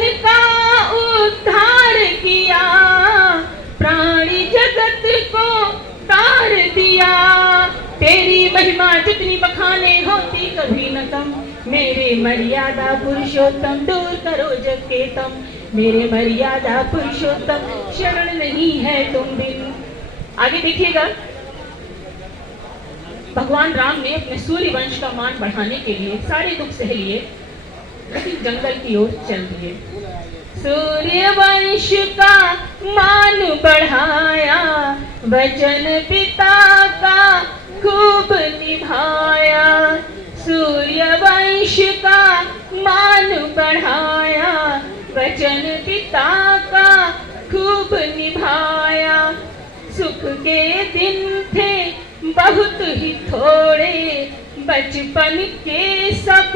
जीवन का उद्धार किया, प्राणी जगत को तार दिया। तेरी महिमा जितनी बखाने होती कभी न कम, मेरे मर्यादा पुरुषोत्तम दूर करो जग के तम। मेरे मर्यादा पुरुषोत्तम शरण नहीं है तुम बिन। आगे देखिएगा, भगवान राम ने अपने सूर्य वंश का मान बढ़ाने के लिए सारे दुख सह लिए, लेकिन जंगल की ओर चल दिए। सूर्य वंश का मान बढ़ाया, वचन पिता का खूब निभाया। सूर्य वंश का मान बढ़ाया, वचन पिता का खूब निभाया। सुख के दिन थे बहुत ही थोड़े, बचपन के सब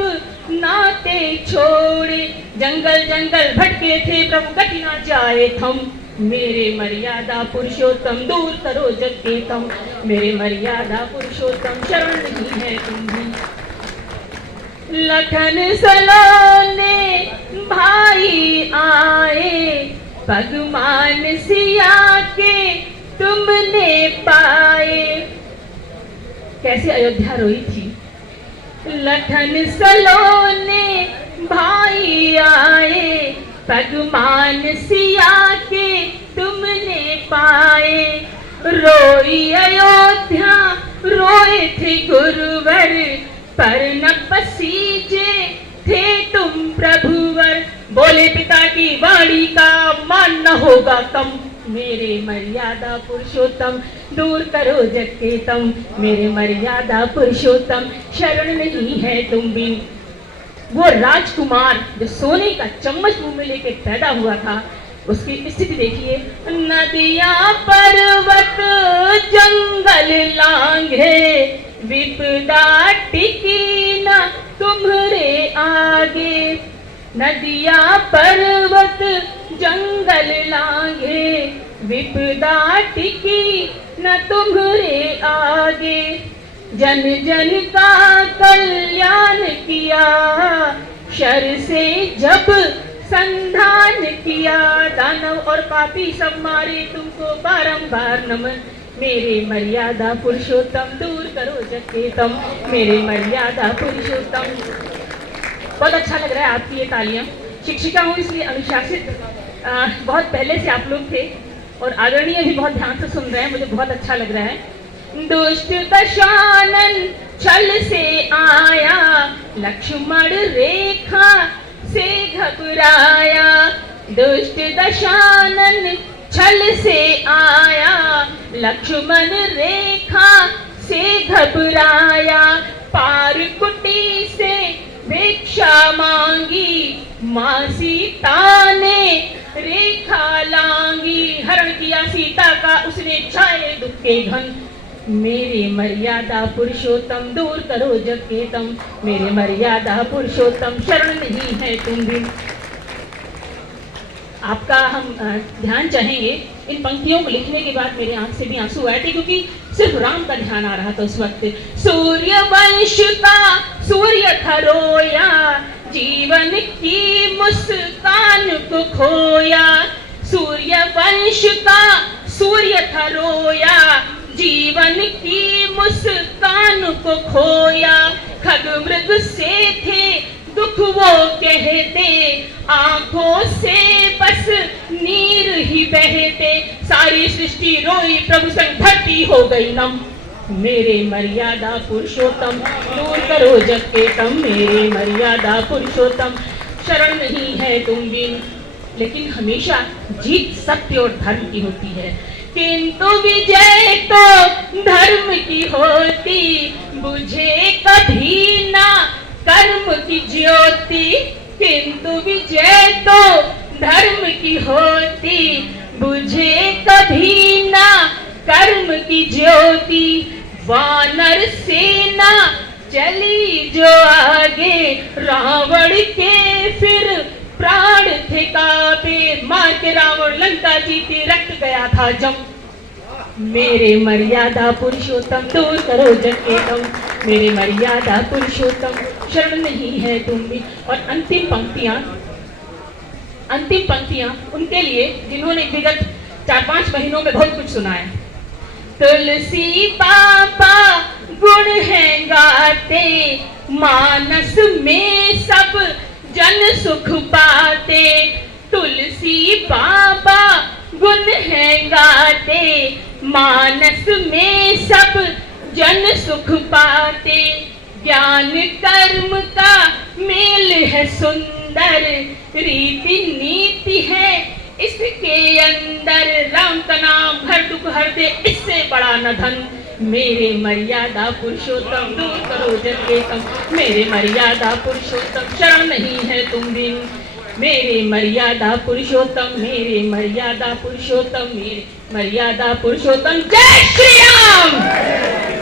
नाते छोड़े। जंगल जंगल भटके थे प्रभु कटी ना जाए थम। मेरे मर्यादा पुरुषोत्तम दूर करो जग के तम। मेरे मर्यादा पुरुषोत्तम शरण नहीं है तुम भी। लखन सलोने भाई आए, भगवान सिया के तुमने पाए। कैसे अयोध्या रोई थी। लखन सलोने भाई आए, भगवान सिया के तुमने पाए। रोई अयोध्या रोए थे गुरुवर, पर न पसीजे थे तुम प्रभुवर। बोले पिता की वाणी का मान न होगा कम। मेरे मर्यादा पुरुषोत्तम दूर करो जग के तम। मेरे मर्यादा पुरुषोत्तम शरण नहीं है तुम बिन। वो राजकुमार जो सोने का चम्मच मुंह में लेके पैदा हुआ था, उसकी स्थिति देखिए। नदियां पर्वत जंगल लांघे, विपदा टिकी न तुम्हारे आगे। नदियां पर्वत जंगल लांघे, विपदा टिकी न तुम्हारे आगे। जन जन का कल्याण किया, शर से जब संधान किया। दानव और पापी सब मारे तुमको बारंबार नमन। मेरे मर्यादा पुरुषोत्तम दूर करो जग के तम। मेरे मर्यादा पुरुषोत्तम। बहुत अच्छा लग रहा है आपकी ये तालियां। शिक्षिका हूँ इसलिए अनुशासित बहुत पहले से आप लोग थे, और आदरणीय भी बहुत ध्यान से सुन रहे हैं, मुझे बहुत अच्छा लग रहा है। दुष्ट दशानन छल से आया, लक्ष्मण रेखा से घबराया। दुष्ट दशानन छल से आया, लक्ष्मण रेखा से घबराया। पार कुटी से भिक्षा मांगी, माँ सीता ने रेखा लांगी। हरण किया सीता का उसने, छाए दुख के घन। मेरे मर्यादा पुरुषोत्तम दूर करो जग के तम। मेरे मर्यादा पुरुषोत्तम शरण नहीं है तुम भी। आपका हम ध्यान चाहेंगे। इन पंक्तियों को लिखने के बाद मेरे आंख से भी आंसू आए थे, क्योंकि सिर्फ राम का ध्यान आ रहा था उस वक्त। सूर्य वंश का सूर्य था रोया, जीवन की मुस्कान को खोया। सूर्य वंश का सूर्य था रोया, जीवन की मुस्कान को खोया। खग मृग से थे दुख वो कहते, आंखों से बस नीर ही बहते। सारी सृष्टि रोई प्रभु संग धरती हो गई नम। मेरे मर्यादा पुरुषोत्तम दूर करो जग के तम। मेरे मर्यादा पुरुषोत्तम शरण नहीं है तुम बिन। लेकिन हमेशा जीत सत्य और धर्म की होती है, किंतु विजय तो धर्म की होती। बुझे कभी ना कर्म की ज्योति, किंतु विजय तो धर्म की होती। बुझे कभी ना कर्म की ज्योति। वानर सेना चली जो आगे, रावण के फिर प्राण थे कांपे। मार के रावण लंका जीती, रक्त गया था जम। मेरे मर्यादा पुरुषोत्तम दूर करो जग के तम। मेरे मर्यादा पुरुषोत्तम शरण नहीं है तुम भी। और अंतिम पंक्तियां, अंतिम पंक्तियां उनके लिए जिन्होंने विगत 4-5 महीनों में बहुत कुछ सुना है। तुलसी बाबा गुण है गाते, मानस में सब जन सुख पाते। तुलसी बाबा गुण है गाते, मानस में सब जन सुख पाते। ज्ञान कर्म का मेल है सुंदर, रीति नीति है इसके अंदर। राम का नाम हर दुख हर दे, इससे बड़ा न धन। मेरे मर्यादा पुरुषोत्तम दूर करो जग के कम। मेरे मर्यादा पुरुषोत्तम शरण नहीं है तुम बिन। मेरे मर्यादा पुरुषोत्तम, मेरे मर्यादा पुरुषोत्तम, मेरे मर्यादा पुरुषोत्तम। जय श्री राम।